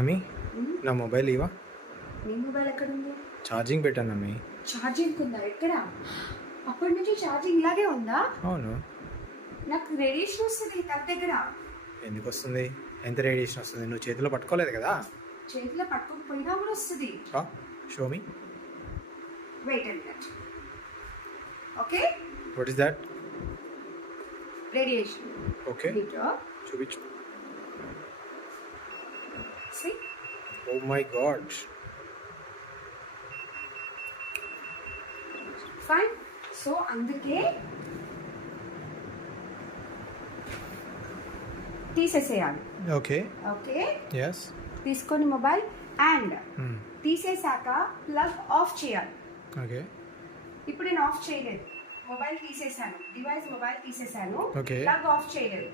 అమ్మి నా మొబైల్ ఇవా. నీ మొబైల్ ఎక్కడ ఉంది? ఛార్జింగ్ పెట్టాను అమ్మి. ఛార్జింగ్ ఉందా? ఎక్కడ? అప్పటి నుంచి ఛార్జింగ్ ఇలాగే ఉందా? అవును. నాకు రేడియేషన్ వస్తుంది తన దగ్గర. ఎందుకు వస్తుంది? ఎంత రేడియేషన్ వస్తుంది? నువ్వు చేతిలో పట్టుకోలేదు కదా. చేతిలో పట్టుకోకపోయినా కూడా వస్తుంది. Show me. Wait and that. Okay, what is that? Radiation. Okay, metre. చూపించు. See? Oh my God. Fine. So అందుకే తీసేసేయాలి. ఓకే. Okay, yes. తీసుకొని మొబైల్ అండ్ తీసేసాక ప్లగ్ ఆఫ్ చేయాలి. ఓకే. ఇప్పుడు నేను ఆఫ్ చేయలేదు, మొబైల్ తీసేసాను, డివైస్ మొబైల్ తీసేసాను, Okay. ప్లగ్ ఆఫ్ చేయలేదు.